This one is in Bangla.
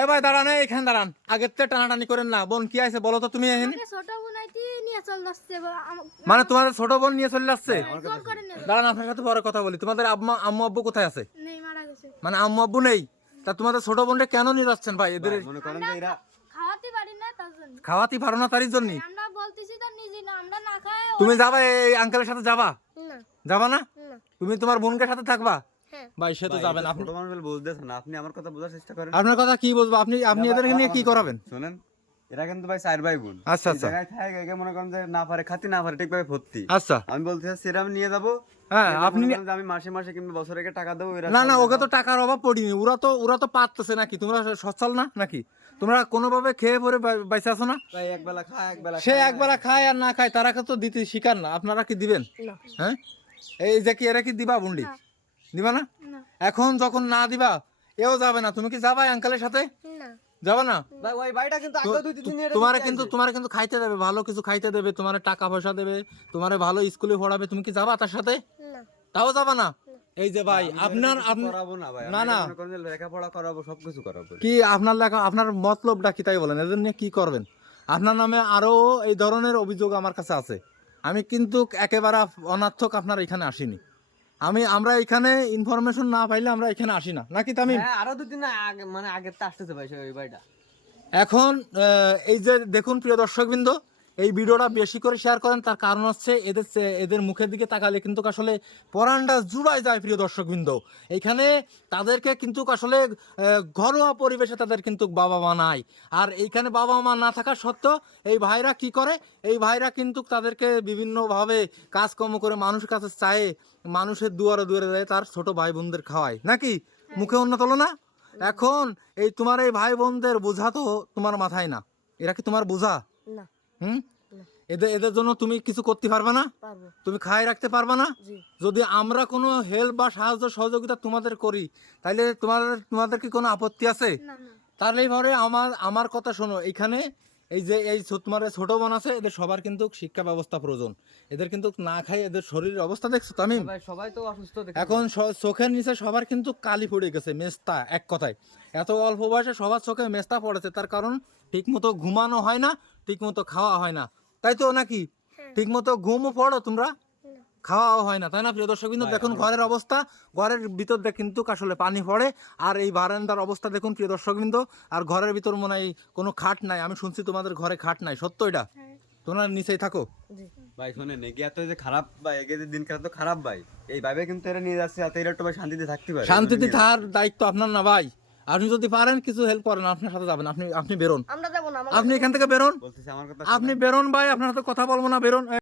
এই ভাই দাঁড়ান, এখানে দাঁড়ান, আগের থেকে টানাটানি করেন না। বোন কি আছে বলো তো তুমি এখানে? ছোট বোন আইতি নিয়ে চল যাচ্ছে মানে তোমাদের ছোট বোন নিয়ে চলে যাচ্ছে? জোর করে নিয়ে দাঁড়ান, আপনার সাথে পরে কথা বলি। তোমাদের আম্মু আব্বু কোথায় আছে? নেই, মারা গেছে। মানে আম্মু আব্বু নেই, তা তোমাদের ছোট বোনটা কেন নিয়ে যাচ্ছেন ভাই? এদের মনে করেন যে এরা খাওয়াতে পারি না তার জন্য। খাওয়াতে পারো না তারই জন্য? আমরা বলতেছি তো নিজে না, আমরা না খাই। তুমি যাবা এই আঙ্কেলের সাথে? যাবা না যাবা না? না। তুমি তোমার বোনকে সাথে থাকবা? হ্যাঁ। ভাই সে তো ভাই, যাবেন। এটা আপনি ছোট মানুষ বলে বুঝতেছেন না, আপনি আমার কথা বোঝার চেষ্টা করেন। আপনার কথা কি বলবো? আপনি এদেরকে নিয়ে কি করাবেন? শুনেন, এরা কিন্তু ভাই 4 ভাই বোন। আচ্ছা, এই আচ্ছা। জায়গায় থাকে, একে মনে করেন যে না পারে খাতি, না পারে ঠিকভাবে ভর্তি। আচ্ছা, আমি বলতে চাচ্ছি এরা আমি নিয়ে যাবো। হ্যাঁ, এরা আপনি মনে করেন যে আমি মাসে মাসে কিংবা বছরে টাকা দেবো। এরা না না, সব ওকে তো টাকার অভাব পড়িনি। ওরা তো পারতেছে নাকি? তোমরা সচ্ছল না নাকি? তোমরা কোনোভাবে খেয়ে পরে বাইসে আছো না? ভাই একবেলা খায়, একবেলা সে খায় না। একবেলা খায় আর না খায়, তারাকে তো দিতে শিকার না। আপনারা কি দিবেন? না হ্যাঁ, এই যে কি এরা কি দিবা বুন্ডি? না। দিবা না? না এখন যখন না দিবা, এও যাবে না। তুমি কি যাবা আঙ্কেলের সাথে? না। যাবা না? ভাই ওই ভাইটা কিন্তু আগে 2-3 দিন এটা তোমারে কিন্তু খাইতে দেবে, ভালো কিছু খাইতে দেবে, তোমারে টাকা পয়সা দেবে, তোমারে ভালো স্কুলে পড়াবে। তুমি কি যাবা তার সাথে? না তাও যাবা না? এই যে ভাই আপনার করাবো না ভাই। না, আমি না। মনে করেন যে লেখাপড়া করাবো, সবকিছু করাবো। কি আপনার লেখা, আপনার মতলবটা কি তাই বলেন? এদের নিয়ে কি করবেন? আপনার নামে আরো এই ধরনের অভিযোগ আমার কাছে আছে। আমি কিন্তু একেবারে অনার্থক আপনার এখানে আসিনি। আমরা এখানে ইনফরমেশন না পাইলে আমরা এখানে আসি না, নাকি তামিম? হ্যাঁ, আরো 2-3 আগে মানে আগের তা আসতেছে ভাই ওই ভাইটা। এখন এই যে দেখুন প্রিয় দর্শকবৃন্দ, এই ভিডিওটা বেশি করে শেয়ার করেন। তার কারণ হচ্ছে এদের মুখের দিকে তাকালে কিন্তু আসলে পরানটা জুড়ায় যায় প্রিয় দর্শকবৃন্দ। এইখানে তাদেরকে কিন্তু আসলে ঘরোয়া পরিবেশে তাদের কিন্তু বাবা মা নাই। আর এইখানে বাবা মা না থাকা সত্ত্বেও এই ভাইরা কি করে? এই ভাইরা কিন্তু তাদেরকে বিভিন্নভাবে কাজকর্ম করে মানুষের কাছে চায়, মানুষের দুয়ারে দুয়ারে যায়, তার ছোট ভাই বোনদের খাওয়ায়, নাকি? মুখে অন্য তোলো না? এখন এই তোমার এই ভাই বোনদের বোঝা তো তোমার মাথায় না। এরা কি তোমার বোঝা? না হুম, এদের জন্য তুমি কিছু করতে পারবে না? পারবো। তুমি খাই রাখতে পারবে না? জি। যদি আমরা কোনো হেল্প বা সাহায্য সহযোগিতা তোমাদের করি, তাইলে তোমাদের কি কোনো আপত্তি আছে? না না। তাহলে এইভাবে আমার কথা শোনো। এখানে এই যে তোমার ছোট বোন আছে, এদের সবার কিন্তু শিক্ষা ব্যবস্থা প্রয়োজন। এদের কিন্তু না খাই এদের শরীরের অবস্থা দেখছো তামিম? ভাই সবাই তো অসুস্থ দেখে। এখন চোখের নিচে সবার কিন্তু কালি পড়ে গেছে, মেস্তা। এক কথায় এত অল্প বয়সে সবার চোখে মেস্তা পড়েছে। তার কারণ ঠিক মতো ঘুমানো হয় না, ঠিক মতো খাওয়া হয় না, তাই তো নাকি? ঠিক মতো ঘুমও পড়ো তোমরা, খাওয়াও হয় না, তাই না প্রিয় দর্শক? কিন্তু দেখুন ঘরের অবস্থা, ঘরের ভিতর কিন্তু আসলে পানি পড়ে। আর এই বারান্দার অবস্থা দেখুন প্রিয় দর্শক বিন্দু। আর ঘরের ভিতর মনে হয় কোনো খাট নাই। আমি শুনছি তোমাদের ঘরে খাট নাই, সত্য এটা? তোমরা নিচেই থাকো? ভাই শোনেন, এগিয়ে এত যে খারাপ ভাই, এগিয়ে যে দিন খারাপ তো খারাপ ভাই, এই ভাবে কিন্তু এরা নিয়ে যাচ্ছে, এত এরা একটু ভাই শান্তিতে থাকতে পারে। শান্তিতে থাকার দায়িত্ব আপনার না ভাই? আপনি যদি পারেন কিছু হেল্প করেন, আপনার সাথে যাবেন। আপনি বেরোন, আমরা যাবো না। আপনি এখান থেকে বেরোন, বলতেছি আমার কথা আপনি বেরোন ভাই। আপনার সাথে কথা বলবো না, বেরোন।